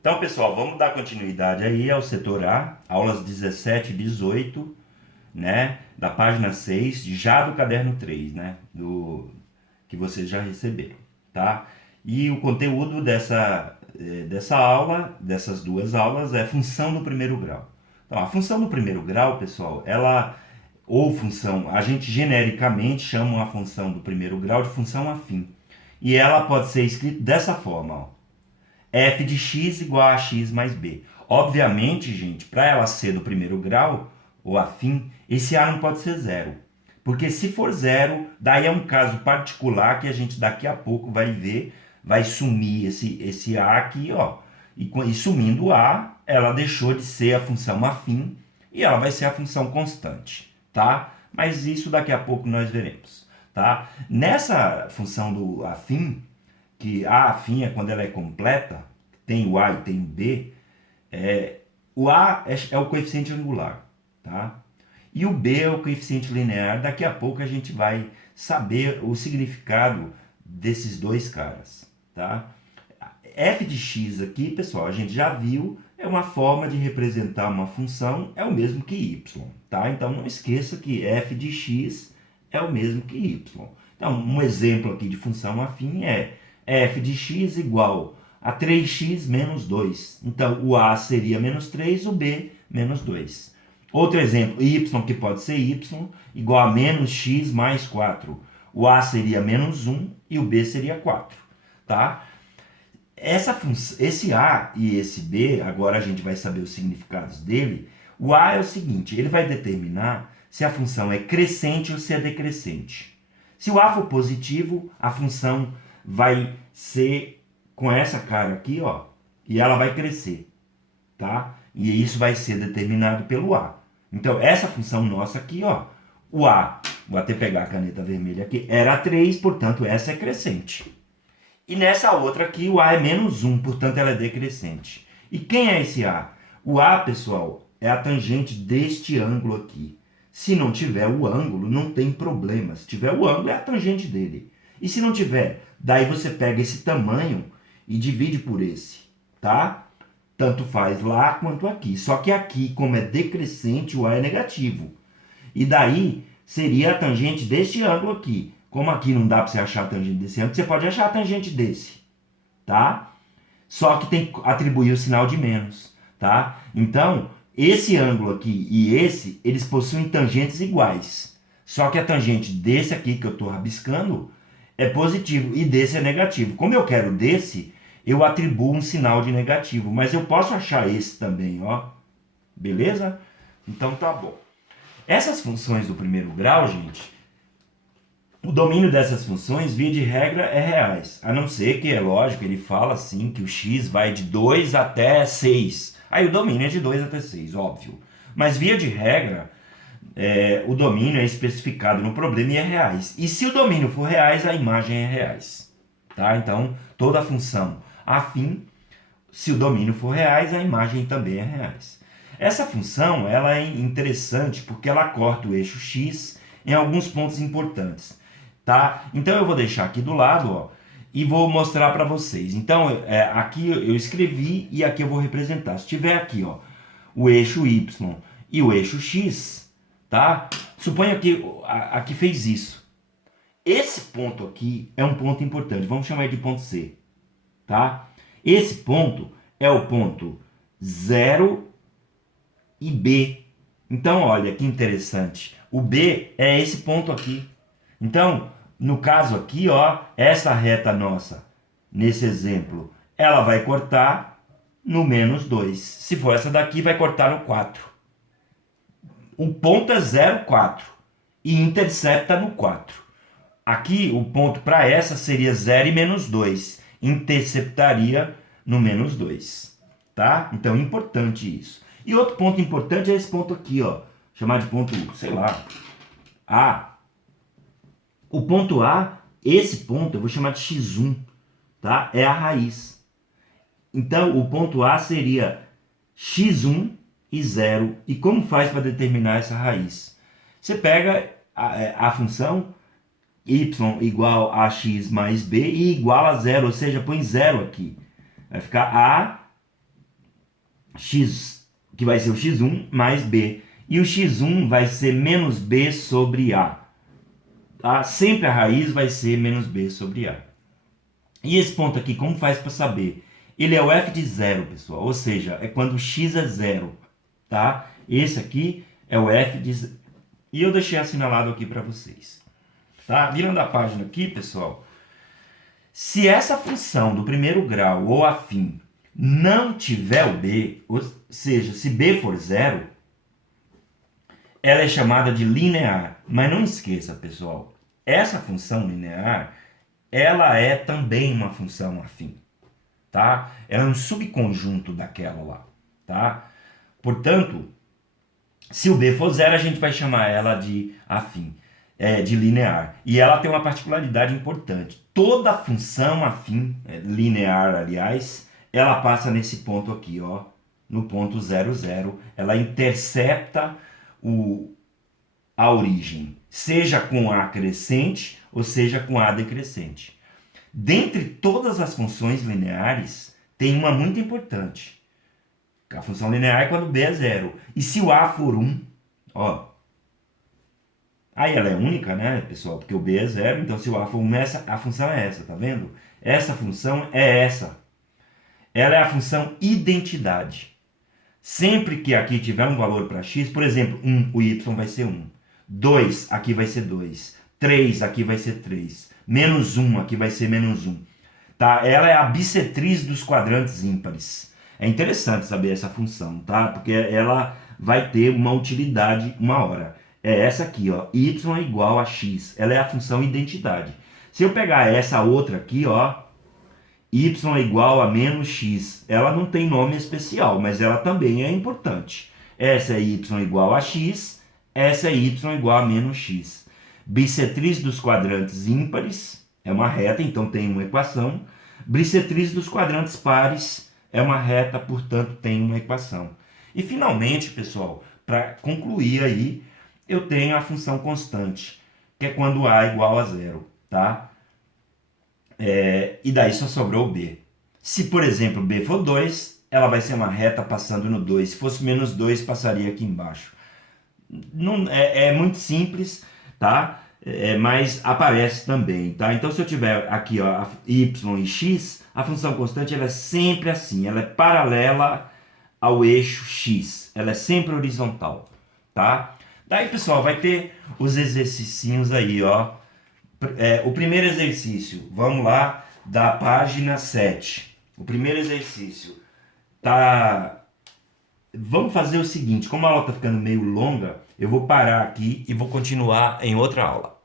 Então, pessoal, vamos dar continuidade aí ao setor A, aulas 17 e 18, né, da página 6, já do caderno 3, né, que vocês já receberam, tá? E o conteúdo dessa aula, dessas duas aulas, é função do primeiro grau. Então, a função do primeiro grau, pessoal, ou função, a gente genericamente chama a função do primeiro grau de função afim. E ela pode ser escrita dessa forma, ó. F de x igual a x mais b. Obviamente, gente, para ela ser do primeiro grau, ou afim, esse A não pode ser zero. Porque se for zero, daí é um caso particular que a gente daqui a pouco vai ver, vai sumir esse A aqui, ó. E sumindo o A, ela deixou de ser a função afim e ela vai ser a função constante, tá? Mas isso daqui a pouco nós veremos, tá? Nessa função do afim, que a afim é quando ela é completa, tem o A e tem o B, o A é o coeficiente angular, tá? E o B é o coeficiente linear. Daqui a pouco a gente vai saber o significado desses dois caras, tá? F de x aqui, pessoal, a gente já viu, é uma forma de representar uma função, é o mesmo que y, tá? Então não esqueça que f de x é o mesmo que y. Então, um exemplo aqui de função afim é f de x igual a 3x menos 2. Então, o a seria menos 3, o b menos 2. Outro exemplo, y, que pode ser y, igual a menos x mais 4. O a seria menos 1 e o b seria 4, tá? Esse A e esse B, agora a gente vai saber os significados dele. O A é o seguinte, ele vai determinar se a função é crescente ou se é decrescente. Se o A for positivo, a função vai ser com essa cara aqui, ó, e ela vai crescer, tá? E isso vai ser determinado pelo A. Então, essa função nossa aqui, ó, o A, vou até pegar a caneta vermelha aqui, era 3, portanto, essa é crescente. E nessa outra aqui, o A é menos 1, portanto ela é decrescente. E quem é esse A? O A, pessoal, é a tangente deste ângulo aqui. Se não tiver o ângulo, não tem problema. Se tiver o ângulo, é a tangente dele. E se não tiver, daí você pega esse tamanho e divide por esse, tá? Tanto faz lá quanto aqui. Só que aqui, como é decrescente, o A é negativo. E daí seria a tangente deste ângulo aqui. Como aqui não dá para você achar a tangente desse ângulo, você pode achar a tangente desse, tá? Só que tem que atribuir o sinal de menos, tá? Então, esse ângulo aqui e esse, eles possuem tangentes iguais. Só que a tangente desse aqui que eu estou rabiscando é positivo e desse é negativo. Como eu quero desse, eu atribuo um sinal de negativo, mas eu posso achar esse também, ó. Beleza? Então tá bom. Essas funções do primeiro grau, gente, o domínio dessas funções, via de regra, é reais. A não ser que, é lógico, ele fala assim que o x vai de 2 até 6. Aí o domínio é de 2 até 6, óbvio. Mas via de regra, o domínio é especificado no problema e é reais. E se o domínio for reais, a imagem é reais. Tá? Então, toda função afim, se o domínio for reais, a imagem também é reais. Essa função ela é interessante porque ela corta o eixo x em alguns pontos importantes. Tá? Então eu vou deixar aqui do lado, ó, e vou mostrar para vocês. Então aqui eu escrevi e aqui eu vou representar. Se tiver aqui, ó, o eixo y e o eixo x, tá? Suponha que aqui fez isso. Esse ponto aqui é um ponto importante. Vamos chamar de ponto C, tá? Esse ponto é o ponto 0 e B. Então, olha que interessante. O B é esse ponto aqui. Então, no caso aqui, ó, essa reta nossa, nesse exemplo, ela vai cortar no menos 2. Se for essa daqui, vai cortar no 4. O ponto é 0,4 e intercepta no 4. Aqui, o ponto para essa seria 0 e menos 2. Interceptaria no menos 2. Tá? Então, importante isso. E outro ponto importante é esse ponto aqui, ó. Chamar de ponto, sei lá, A. O ponto A, esse ponto, eu vou chamar de x1, tá? É a raiz. Então, o ponto A seria x1 e 0. E como faz para determinar essa raiz? Você pega a função y igual a x mais b e igual a 0, ou seja, põe 0 aqui. Vai ficar A x, que vai ser o x1 mais b. E o x1 vai ser menos b sobre a. Tá? Sempre a raiz vai ser menos b sobre a. E esse ponto aqui, como faz para saber? Ele é o f de zero, pessoal. Ou seja, é quando x é zero. Tá? Esse aqui é o f de zero. E eu deixei assinalado aqui para vocês. Tá? Virando a página aqui, pessoal. Se essa função do primeiro grau ou afim não tiver o b, ou seja, se b for zero, ela é chamada de linear. Mas não esqueça, pessoal, essa função linear, ela é também uma função afim, tá? Ela é um subconjunto daquela lá, tá? Portanto, se o b for zero, a gente vai chamar ela de afim, de linear. E ela tem uma particularidade importante. Toda função afim, linear, aliás, ela passa nesse ponto aqui, ó, no ponto 0, 0. Ela intercepta a origem, seja com a crescente ou seja com a decrescente. Dentre todas as funções lineares, tem uma muito importante. A função linear é quando b é zero. E se o a for 1, ó, aí ela é única, né, pessoal? Porque o b é zero, então se o a for 1, a função é essa, tá vendo? Essa função é essa. Ela é a função identidade. Sempre que aqui tiver um valor para x, por exemplo, 1, o y vai ser 1. 2, aqui vai ser 2. 3, aqui vai ser 3. Menos 1, aqui vai ser menos 1. Tá? Ela é a bissetriz dos quadrantes ímpares. É interessante saber essa função, tá? Porque ela vai ter uma utilidade uma hora. É essa aqui, ó, y é igual a x. Ela é a função identidade. Se eu pegar essa outra aqui, ó, y é igual a menos x. Ela não tem nome especial, mas ela também é importante. Essa é y igual a x, essa é y igual a menos x. Bissetriz dos quadrantes ímpares é uma reta, então tem uma equação. Bissetriz dos quadrantes pares é uma reta, portanto tem uma equação. E finalmente, pessoal, para concluir aí, eu tenho a função constante, que é quando a é igual a zero, tá? E daí só sobrou o b. Se, por exemplo, b for 2, ela vai ser uma reta passando no 2. Se fosse menos 2, passaria aqui embaixo. Não, é muito simples, tá? Mas aparece também, tá? Então, se eu tiver aqui, ó, y e x, a função constante ela é sempre assim. Ela é paralela ao eixo x. Ela é sempre horizontal, tá? Daí, pessoal, vai ter os exercicinhos aí, ó. O primeiro exercício, vamos lá, da página 7. O primeiro exercício tá. Vamos fazer o seguinte: como a aula está ficando meio longa, eu vou parar aqui e vou continuar em outra aula.